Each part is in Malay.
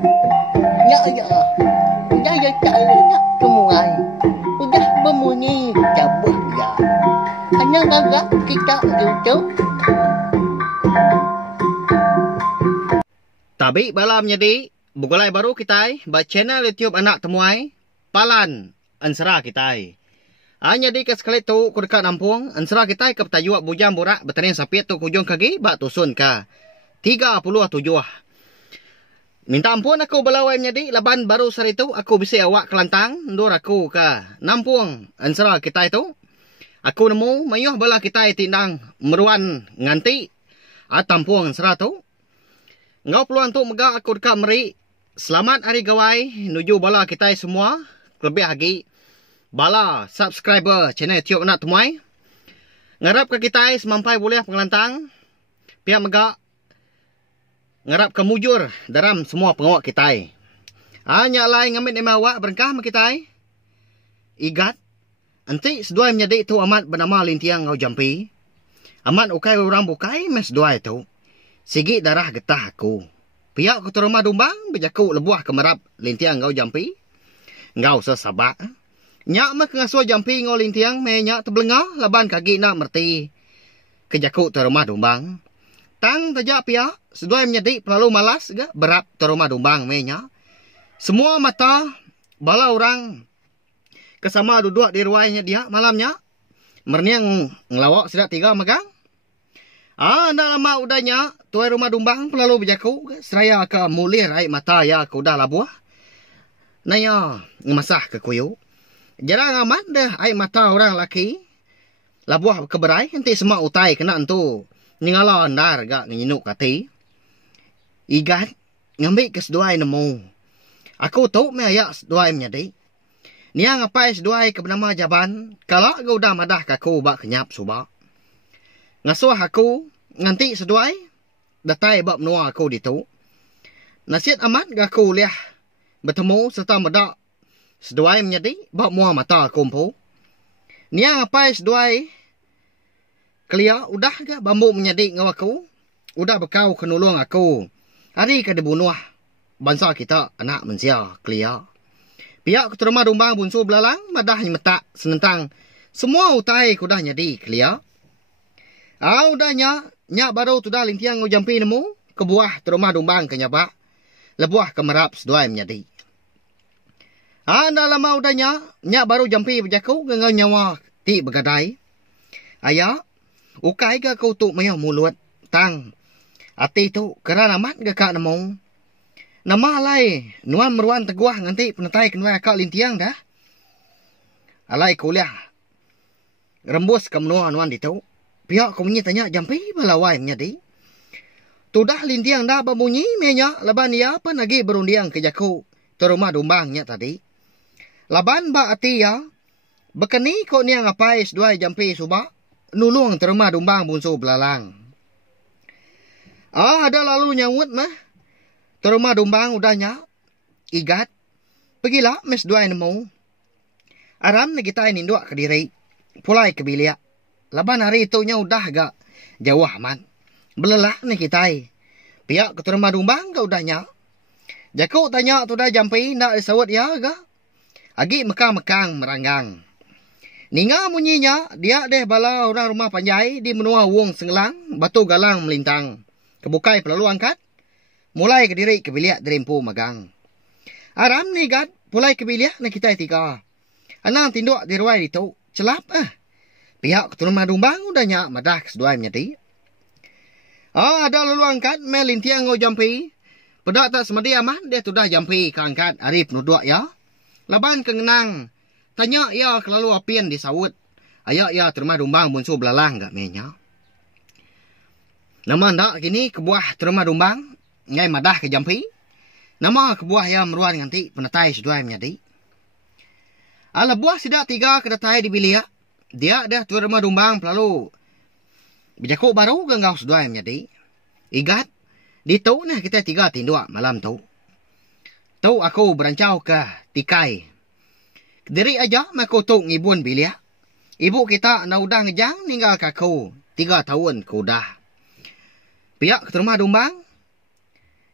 Ya, ya. Udah ya caranya semua. Udah berbunyi cabut ya. Hanya agak kita tutup. Tabi balam jadi bugulay baru kita ba channel YouTube anak temuai palan ansara kita. Hanya di sekali tu kurka nampung ansara kita ke petayuak bujang borak bertanian sapiat tu kujung kaki ba tusun ka 37. Minta ampun aku balawai menjadi laban baru sari tu aku bisa awak kelantang ndur aku ka nampung ansara kita itu. Aku nemu mayuh bala kita tindang meruan nganti atampung ansara tu. Ngau peluang tu megak aku dekat meri. Selamat hari gawai nuju bala kita semua. Lebih lagi bala subscriber channel YouTube anak temuai. Ngarap ke kita semampai boleh pengelantang. Pihak megak ngarap ke mujur dalam semua pengawak kita. Hanya lain ngamit nama awak berengkah me kita. Igat. Nanti seduai menjadi itu amat bernama Lintiang Ngau Jampi. Amat ukai orang bukai mes seduai itu. Sigi darah getah aku. Pihak ke rumah dumbang berjaku lebuah kemerap Lintiang Ngau Jampi. Ngau sesabak. Nyak mah kengasuh Jampi Ngau Lintiang me nyak terbelengah laban kaki nak merti. Kejaku rumah dumbang. Tang tajak pihak seduai menjadi pelalu malas ke berap rumah dumbang me nyak. Semua mata bala orang kesama duduk di ruainya dia malamnya. Merniang ngelawak sidak 3 megang. Nak lama udahnya tuai rumah dumbang pelalu berjaku seraya ke mulir air mata ya aku dah labuah. Naya ngemasah ke kuyu. Jarang amat dah air mata orang laki. Labuah keberai nanti semua utai kena entu. Ningala andar gak nginuk kati. Igat ngambil ke seduai nemu. Aku tahu me ayak seduai menjadi. Nia ngapai seduai ke bernama Jaban. Kalau aku dah madah kaku bak kenyap subak. Ngasuh aku nganti seduai datai bab menua aku ditu. Nasihat amat gak aku liah bertemu serta medak seduai menjadi bab mua mata aku empu. Nia ngapai seduai kelia udah gak bambu menjadi ngaw aku. Udah bekau kenulung aku. Hari ke dibunuh bangsa kita anak manusia kelia. Pihak keterima dumbang bunsu belalang madah metak senentang semua utai kudah nyadi kelia. Udahnya, nyak baru tu dah Lintiang Ngau Jampi nemu, kebuah terumah dumbang ke nyabak, lebuah kemerap seduai menjadi. Dah lama udahnya, nyak baru Jampi berjaku, ngau nyawa ti bergadai. Ayah, ukai ke kau tu mayah mulut, tang. Ati tu, kerana amat ke kak nemu. Nama alai, nuan meruan teguah nganti penetai kenwai akak Lintiang dah. Alai kuliah, rembus ke menua nuan ditu. Pihak kau tanya Jampi balawai menjadi. Tudah Lintiang dah berbunyi menya laban ia apa lagi berundiang ke jaku terumah dumbangnya tadi. Laban ba ati ya bekeni kau ni ngapai seduai Jampi subak nulung terumah dumbang bunsu belalang. Ada lalu nyawut mah terumah dumbang udahnya igat pergilah mes duai nemu. Aram ni kita ini nduk ke diri pulai ke bilik. Laban hari itunya udah gak jauh aman. Belelah ni kita. Pihak ke rumah dumbang gak udahnya. Jaku tanya tu dah Jampi nak disawat ya gak. Agi mekang-mekang meranggang. Ninga munyinya dia deh bala orang rumah panjai di menua wong senglang batu galang melintang. Kebukai pelalu angkat. Mulai ke diri ke bilik derimpu magang. Aram ni gad pulai ke bilik ni kita 3. Anang tinduk di ruai itu. Celap Pihak keturungan dumbang udahnya madah keseduai menjadi. Ada lalu angkat me Lintiang Ngau Jampi. Pedak tak semedi amat dia tu dah Jampi ke angkat hari penuduk ya. Laban kengenang. Tanya ya kelalu apian disawut. Ayak ya terima dumbang bunsu belalang gak menya. Nama ndak kini kebuah terima dumbang. Ngai madah ke Jampi. Nama kebuah ya meruan nganti penetai seduai menjadi. Ala buah sidak 3 kedatai di bilik. Dia dah tuan rumah dumbang pelalu. Berjaku baru gengau seduai menjadi. Igat. Di tu nah kita 3 tinduk malam tu. Tu aku berancau ke tikai. Diri aja aku tu ngibun bilik. Ibu kita nak udah ngejang ninggal kaku. 3 tahun ku dah. Pihak ke rumah dumbang.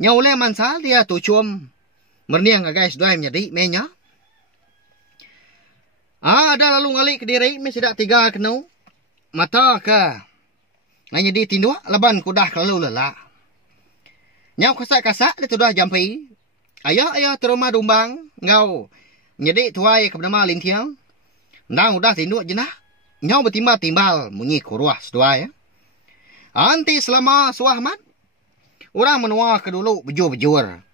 Nya oleh mansal dia tu cium merniang guys dua menjadi menya. Ada lalu ngali ke diri me sidak tiga kenu. Mata ke. Nganya di tindua laban kudah kalau lelak. Nyau kasak-kasak dia sudah jampi. Ayah terima dumbang ngau. Jadi tuai ke bernama lintiang. Nang udah tindua jenah. Nyau bertimbal-timbal munyi kuruah sedua ya. Anti selama suah mat. Orang menua ke dulu bejur-bejur.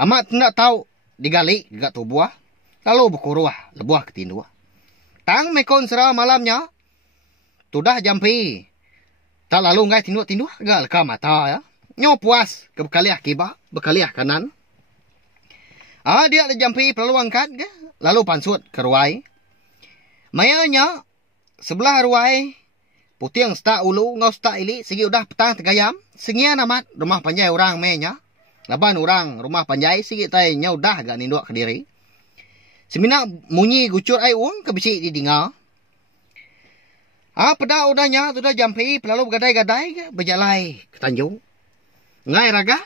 Amat tidak tahu digali gak tubuh. Lalu berkuruah lebuah ke tindua. Tang mekon serah malamnya. Sudah jampi. Tak lalu ngai tindua-tindua gak leka mata ya. Nyo puas ke bekaliah kibah, bekaliah kanan. Dia ada jampi perlu angkat ke. Lalu pansut ke ruai. Mayanya sebelah ruai. Putih yang stak ulu, ngau stak ili. Segi udah petang tegayam. Sengian amat rumah panjai orang menya. Laban orang rumah panjai. Segi tayanya udah gak ninduk ke diri. Semina munyi gucur ai uang ke bisi di dinga. Pada udahnya sudah jampi lalu gadai-gadai berjalai ke Tanjung. Ngai raga,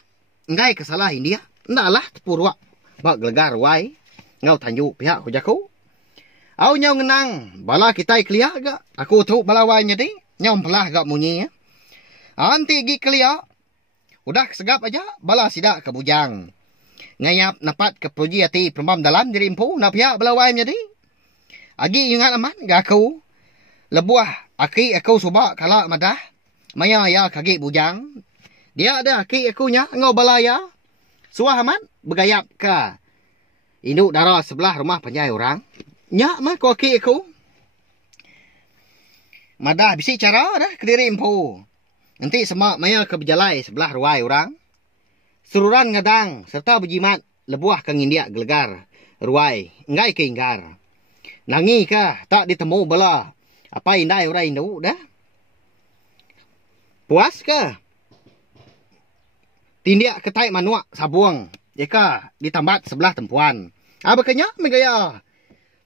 ngai kesalahin dia. Ndaklah tepurwa. Bak gelegar wai. Ngau Tanjung pihak kujaku. Au nyau ngenang bala kita kelia gak. Aku tahu bala wainya di. Nyau pelah gak munyi ya. Anti gi kelia. Udah segap aja bala sidak ke bujang. Ngayap napat ke proji hati perembam dalam diri empu. Napia belawai menjadi. Agi ingat aman gak aku. Lebuah aki aku subak kalak madah. Maya ya kaki bujang. Dia ada aki akunya ngau balaya. Suah aman bergayap ke. Induk darah sebelah rumah panjai orang. Nyak mah ko aki aku. Madah bisi cara dah ke diri empu. Nanti semak maya ke berjalai sebelah ruai orang. Seruran ngadang serta berjimat lebuah ke ngindiak gelegar ruai ngai ke inggar. Nangi kah tak ditemu bala apa indai orang Indo dah. Puas ke? Tindiak ketai manuak sabuang jika ditambat sebelah tempuan. Bekanya megaya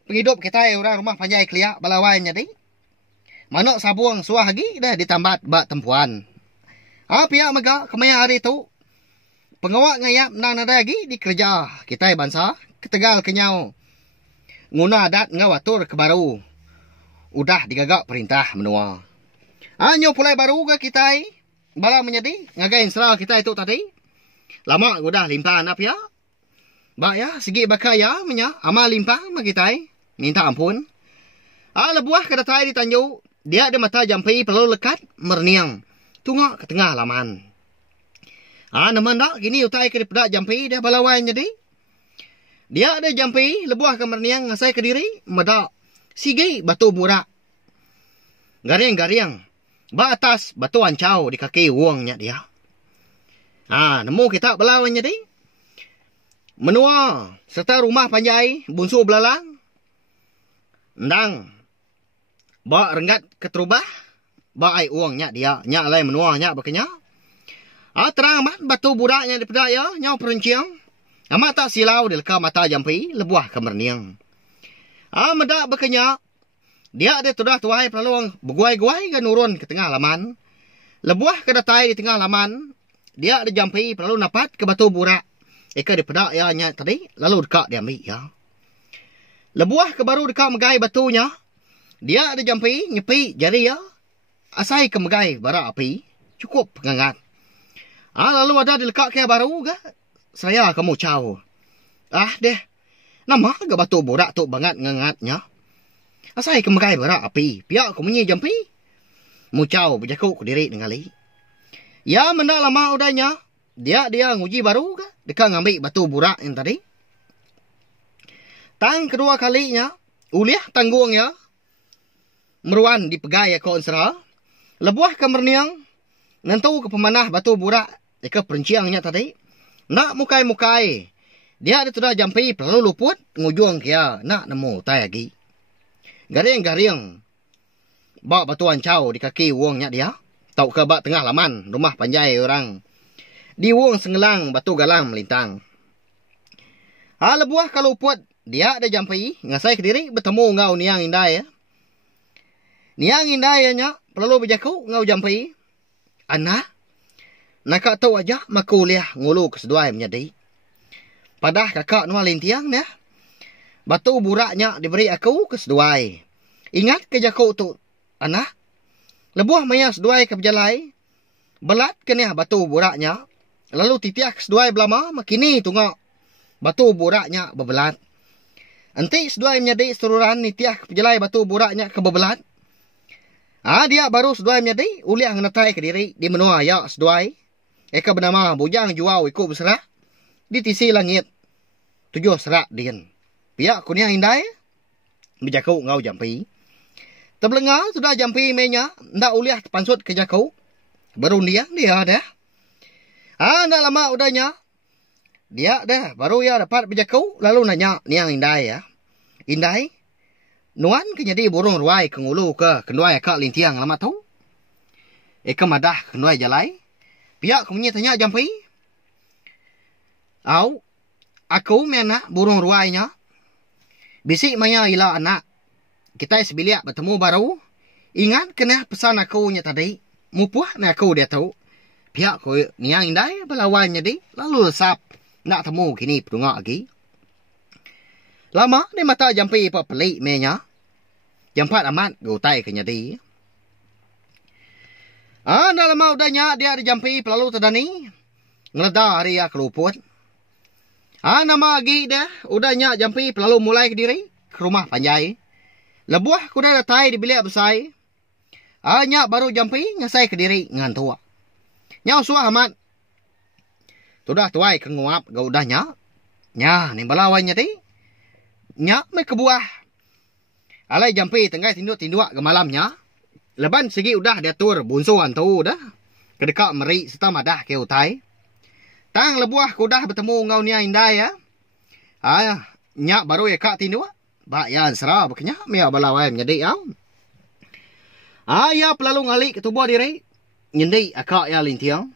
penghidup kita orang rumah panjai kelia balawai nyadi. Manuk sabuang suah lagi dah ditambat bak tempuan. Pihak mega kemaya hari tu. Pengawak ngayap nang nada lagi di kerja kita bangsa ketegal kenyau. Nguna adat ngawatur ke baru. Udah digagak perintah menua. Nyo pulai baru ke kita bala menjadi ngagain serah kita itu tadi. Lama udah limpah anak ya. Bak ya segi bakaya menya amal limpah ma kita minta ampun. Lebuah ke datai di Tanjung. Dia ada mata jampi perlu lekat merniang. Tunggu ke tengah laman. Naman dak gini utai ke daripada jampi dia balawai jadi. Dia ada jampi lebuah ke merniang ngasai ke diri medak sigi batu murak. Garing-garing. Ba atas batu ancau di kaki uangnya dia. Nemu kita balawai jadi. Menua serta rumah panjai bunsu belalang. Ndang. Ba renggat keterubah. Ba ai uangnya dia. Nyak lai menua nyak bakanya. Terang amat batu budaknya daripada ya. Nyau perenciang. Amat tak silau di leka mata jampi. Lebuah ke merniang. Medak berkenyak. Dia ada tudah tuai peluang. Berguai-guai ke nurun ke tengah laman. Lebuah ke datai di tengah laman. Dia ada jampi perlu napat ke batu budak. Eka daripada ya nya tadi. Lalu dekat dia ambil ya. Lebuah ke baru dekat megai batunya. Dia ada jampi nyepi jari ya. Asai ke megai bara api. Cukup ngangat. Lalu ada dilekat ke baru ke? Saya kamu caw. Deh. Nama ke batu borak tu banget ngangatnya. Asai ke megai bara api. Pihak aku menyi jampi. Mucau berjakuk ke diri dengan li. Ya mendak lama udahnya. Dia nguji baru ke? Dekat ngambil batu borak yang tadi. Tang kedua kalinya. Uliah tanggung ya. Meruan dipegai ya konsera. Lebuah ke merniang. Nentu ke pemanah batu borak. Eka perenciangnya tadi. Nak mukai-mukai. Dia ada sudah jampi perlu luput. Ngujung kia. Nak nemu tay lagi. Garing-garing. Bak batu ancau di kaki uangnya dia. Tau ke bak tengah laman. Rumah panjai orang. Di uang sengelang batu galang melintang. Lebuah kalau luput. Dia ada jampi. Ngasai ke diri bertemu ngau niang indai ya. Niang indai nya. Perlu berjaku ngau jampi. Anak. nak tahu aja makuliah ngulu keseduai menjadi. Padah kakak nuah lintiang ya. Batu buraknya diberi aku keseduai. Ingat ke jakau tu anak. Lebuah maya seduai ke berjalai. Belat kena batu buraknya. Lalu titiak seduai belama makini tunggu. Batu buraknya berbelat. Nanti seduai menjadi seruran nitiak berjalai batu buraknya ke berbelat. Dia baru seduai menjadi uliah ngenatai ke diri di menua ya seduai. Eka bernama bujang jual ikut berserah. Di tisi langit. 7 serak din. Pihak kunia hindai. Berjakau ngau jampi. Terbelengar sudah jampi menya. Ndak uliah pansut ke jakau. Baru dia dah. Ndak lama udahnya. Dia dah. Baru ya dapat berjakau. Lalu nanya niang hindai ya. Hindai. Nuan ke jadi burung ruai ke ngulu ke. Kenduai kak lintiang lama tu. Eka madah kenduai jalai. Pihak kunya tanya jampi. Aku menak burung ruainya. Bisik maya ila anak. Kita sebiliak bertemu baru. Ingat kena pesan aku nya tadi. Mupuah na aku dia tahu. Pihak ko niang indai belawan jadi. Lalu lesap. Nak temu kini pedungak lagi. Lama dia mata jampi apa pelik menya. Jampat amat gautai ke nyadi. Dah lama udahnya dia ada jampi pelalu tadani. Ngeledah hari ya keluput. Nama lagi dah. Udahnya jampi pelalu mulai ke diri. Ke rumah panjai. Lebuah kuda datai di bilik besai. Nyak baru jampi ngasai ke diri ngantua. Nyak suah amat. Tudah tuai ke nguap ga udahnya. Nya ni balawannya ti. Nyak me kebuah. Alai jampi tenggai tinduk-tinduk ke malamnya. Leban segi udah diatur bunsuan tu dah. Kedekak meri serta madah ke utai. Tang lebuah kudah bertemu ngau nia indai ya. Nyak baru ya kak tinduk. Bak ya serah bekenya mea balawai menjadi ya. Ya pelalu ngali ketubuh diri. Nyendai akak ya lintiang.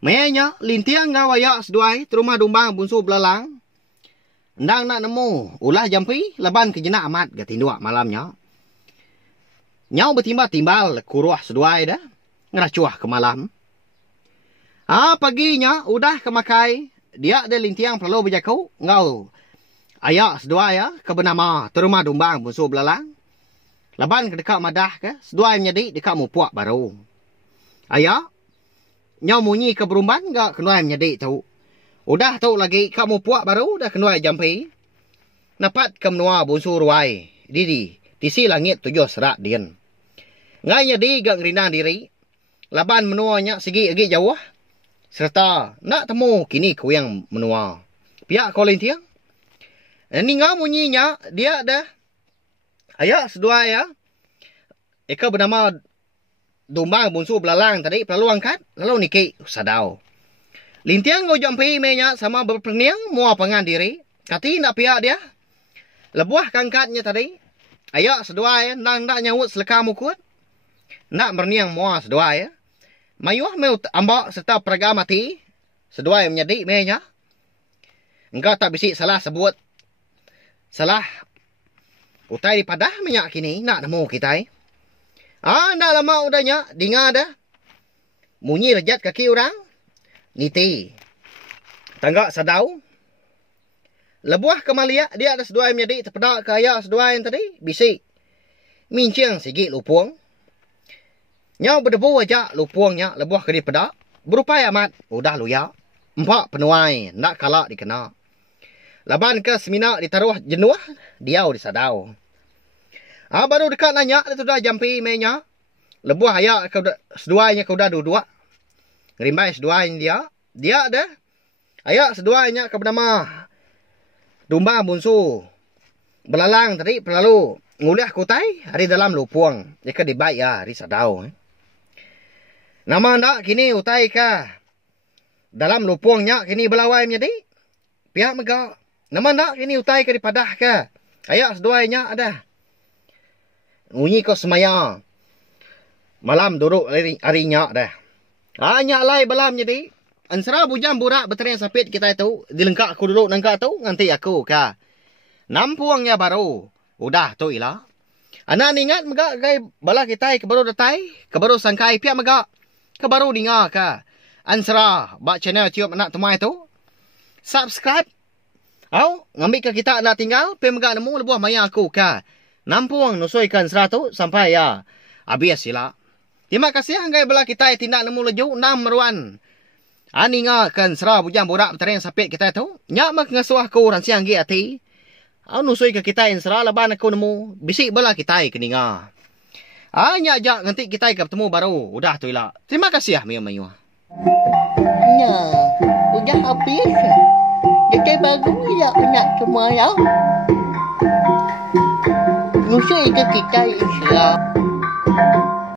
Meanya lintiang ngau ya seduai terumah dumbang bunsu belalang. Ndang nak nemu ulah jampi leban kejenak amat ke tinduk malamnya. Nyau bertimbal-timbal kuruah seduai dah. Ngeracuah ke malam. Paginya udah kemakai. Dia ada lintiang perlu berjakau. Ngau. Ayak seduai ya. Kebenama terumah dumbang bunsu belalang. Leban ke dekat madah ke. Seduai menjadi dekat mupuak baru. Ayak. Nyau munyi ke berumban gak kenuai menjadi tu. Udah tu lagi kat mupuak baru. Dah kenuai jampi. Napat ke menua bunsu ruai. Didi. Tisi langit 7 serak dian. Ngai jadi gak ngerindang diri. Laban menuanya segi agi jauh. Serta nak temu kini ku yang menua. Pihak kau lintiang. Ini ngau munyinya. Dia dah. Ayak sedua ya. Eka bernama dumbang bunsu belalang tadi. Perlu angkat. Lalu niki sadau. Lintiang ngau jampi menya sama berperniang. Mua pengan diri. Kati nak pihak dia. Lebuah kangkatnya tadi. Ayak sedua ya. Nak nyawut seleka mukut. Nak berniang mua sedua ya. Mayuah meu ambak serta peraga mati. Sedua yang menjadi menya. Engkau tak bisik salah sebut. Salah. Utai di padah minyak kini. Nak nemu kita. Nak lama udahnya. Dengar dah. Munyi rejat kaki orang. Niti. Tangga sadau. Lebuah kemaliak. Dia ada sedua yang menjadi. Terpedak ke ayak sedua yang tadi. Bisik. Minciang sikit lupung. Nyau berdebu aja lupuangnya lebuah ke di pedak. Berupaya amat. Udah luya. 4 penuai. Nak kalak dikena. Laban ke semina ditaruh jenuah. Diau disadau. Baru dekat nanya. Dia sudah jampi menya. Lebuah ayak seduanya ke udah dua-dua. Ngerimbai seduanya dia. Dia ada. Ayak seduanya ke bernama dumbang bunsu belalang tadi. Perlalu nguliah kutai. Hari dalam lupuang. Dia ke dibaik ya. Hari sadau. Nama ndak kini utai ka. Dalam lupuangnya kini belawai menjadi. Pihak megak. Nama ndak kini utai ka di padah ka. Ayak seduanya ada. Unyi kau semaya. Malam duduk harinya dah. Nyak lai balam jadi. Ansara bujang burak berteriak sapit kita itu. Dilengkak aku duduk nangka tu. Nganti aku ka. Nampuangnya baru. Udah tu ilah. Anak ingat megak gai bala kita ke baru datai. Ke baru sangkai pihak megak. Ke baru dengar ka. ansra ba channel tiup anak temai tu. Subscribe. Au, ngambil ke kita nak tinggal pe megak nemu lebuh maya aku ka. Nampuang nusoikan seratu sampai ya. Habis sila. Terima kasih anggai bela kita tindak nemu leju nam meruan. Ani nga kan sera bujang borak tereng sapit kita tu. Nya mak ngasuah ko ran siang gi ati. Au nusoi ke kita in sera laban aku nemu bisik bela kita ke ninga. Nya jak nanti kita ketemu baru. Udah tu ila. Terima kasih ah mayu. Nya, udah habis. Jadi baru ya nak semua ya. Nusui ke kita Islam.